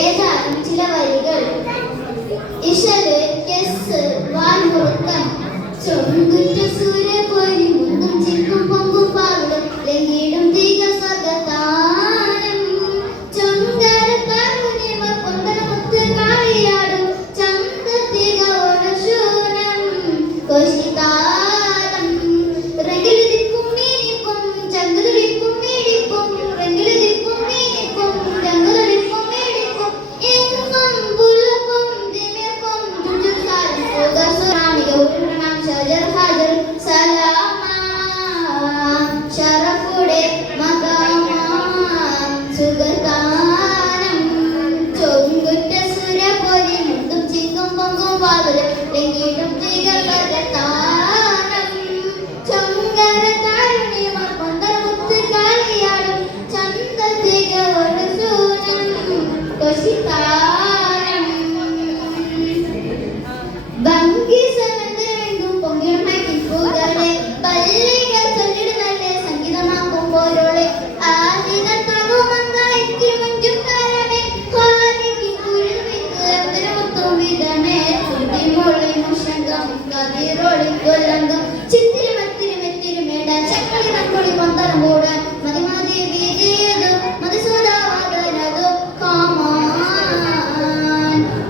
ഏതാനും ചില വരികൾ. ഇശല് കെസ് വാൻമുറുക്കം ചൊങ്കുറ്റ സൂര്യപൊരി മുന്തും ചിക്കും പൊങ്കും പാകും ലംഘിടും തീക സ്വർഗത്താനം ചൊങ്കരത്താരുനിമ പൊന്തനമുത്ത് കാളിയാടും ചന്തത്തിക ഓണശൂനം കൊശിതാരം റെങ്കിലിരിക്കും മീനിപ്പും ചങ്കലിരിക്കും മീനിപ്പും റെങ്കിലിരിക്കും മീനിപ്പും ചങ്കലിരിക്കും മീനിപ്പും എങ്ങും പുല്ലപ്പും ദിമ്യപ്പും ചുറ്റുസാരം സുഖസുരാമിക ഉരുണനാം ഷജർ ഹാജർ സലാമ ഷറഫുടെ മകാമ സുഗതാനം ചൊങ്കുറ്റ സുരപൊരി മുന്തും ചിങ്കും പൊങ്കും വാതിലും ലംഘിടും തീക സ്വർഗത്താനം ചൊങ്കരത്താരുണിമർ പൊന്തമുത്ത് കാളിയാടും ചന്തത്തിക ഒരസൂനം കൊശിതാരം ഭംഗി സമന്തരമെങ്കും പൊങ്കിടും പൂകളെ പല്ലികൾ ചൊല്ലിടുന്നല്ലേ സംഗീതമാക്കുമ്പോരോളെ ആദിനത്താകുമങ്ങായി തിരുമഞ്ചും കാരമേ ഹാരിക്ക് കുരുവിക്ക് തിരുമുത്തും വിധമേ തുടിമൊളി മുഷങ്കം കതിരൊളി കൊല്ലങ്കം ചിത്തിരിമത്തിരിമെത്തിരിമേട ചക്കളി കൺകൊളി പന്തളം കൂടാൻ മതിമതി വീതിയതു മതിസൂദാവതനതു കാമാൻ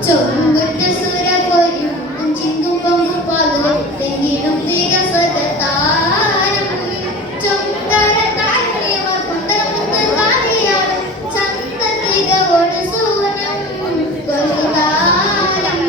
ചൊങ്കുറ്റ സൂര്യപൊരി മുന്തും ചിങ്കും പൊങ്കും പാകും ലംഘിടും തീക സ്വർഗത്താനം ചൊങ്കരത്താരുണിമർ പൊന്തമുത്ത് കാളിയാടും ചന്തത്തിക ഒരസൂനം കൊശിതാരം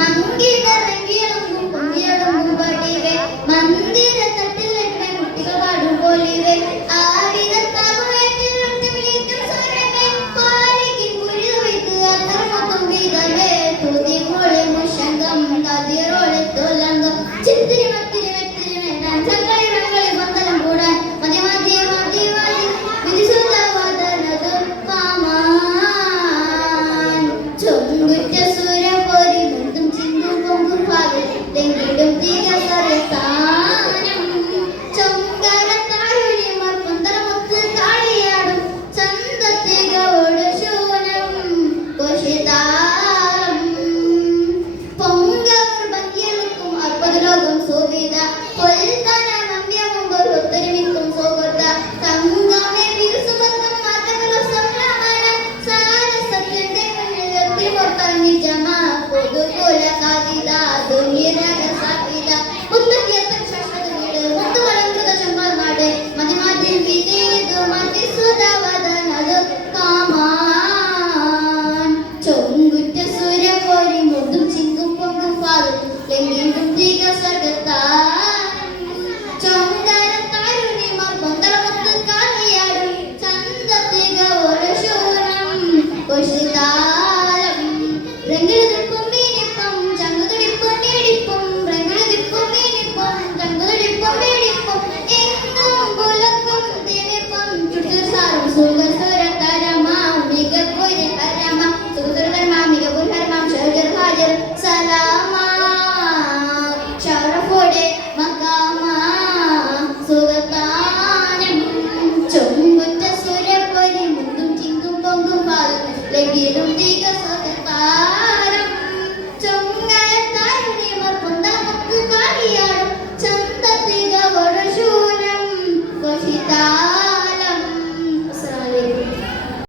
മങ്കിടറങ്കിളങ്ങും പൊങ്ങിയടങ്ങും പടിവേ മന്ദിരത്തട്ടിലെന്നെ കുട്ടികൾ പാടും പോലിവേ ആടിനത്താകുവേണ്ടിൽ ഒറ്റമിളിക്കും സ്വരമേ പാലിക്ക് കുരുവിക്ക് അത്തരമൊത്തും വിധമേ തുതിമൊളി മുഷങ്കം കതിരൊളി തൊലങ്കം ചിത്തിരിമത്തിരിമെത്തിരിമേടാൻ ചക്കളി രംകളി പന്തലം കൂടാൻ മതി മതി മതി മതി വിധിസുതവദനതു കാമാൻ ചൊങ്കുറ്റ സൂര്യപൊരി മുന്തും ചിങ്കും പൊങ്കും പാകിൽ ലംഘിടും തീക സ്വർഗത്താനം ചൊങ്കരത്താരുണിമർ പൊന്തമുത്ത് കാളിയാടും ചന്തത്തിക ഒരശൂനം കൊശിതാരം പൊങ്കവർ ഭംഗിയെടുക്കും അർപ്പതലോകം സോവിത പൊൽത്തനമമ്യമുമ്പർ ഒത്തൊരുമിക്കും സൗഹൃദ സംഗമേ വിരുസുബന്ധം മാതകളോ സംരമണ സാരസത്യന്റെ മുന്നിൽ ഒത്തിമൊത്തം നിജമാ പൊതുകുല കാതിത ദുനിരക സാതിത മുത്തകിയത്തൻ ശാശ്വതവീട് മുത്തുവളങ്കൃത ചമ്പാർനാട് മതിമാറ്റിൽ വിജയതു മതിസുരവദനതു കാമാൻ ചൊങ്കുറ്റ സൂര്യപൊരി മുന്തും ചിങ്കും പൊങ്കും പാകും ലംഘിടും തീക സ്വർഗത്താനം ചൊങ്കരത്താരുണിമർ പൊന്തമുത്ത് കാളിയാടും ചന്തത്തിക ഒരശൂനം കൊശിതാരം റെങ്കിലിരിക്കും മീനിപ്പം ചങ്കുതുടിപ്പും നീടിപ്പും റെങ്കിലിരിക്കും മീനിപ്പം ചങ്കുതുടിപ്പും നീടിപ്പും എങ്ങും പുലപ്പും ദിമിപ്പം ചുറ്റുസാരം സുഖസുരതരമാം മികപ്പുരി ഹരമ സുഖസുരതരമാം മികപ്പുരി ഹരമാം ഷജർ ഹാജർ സലാമ ഷറഫുടെ മകാമ സുഗതാനം ചൊങ്കുറ്റ സൂര്യപൊരി മുന്തും ചിങ്കും പൊങ്കും പാകും ലംഘിടും തീക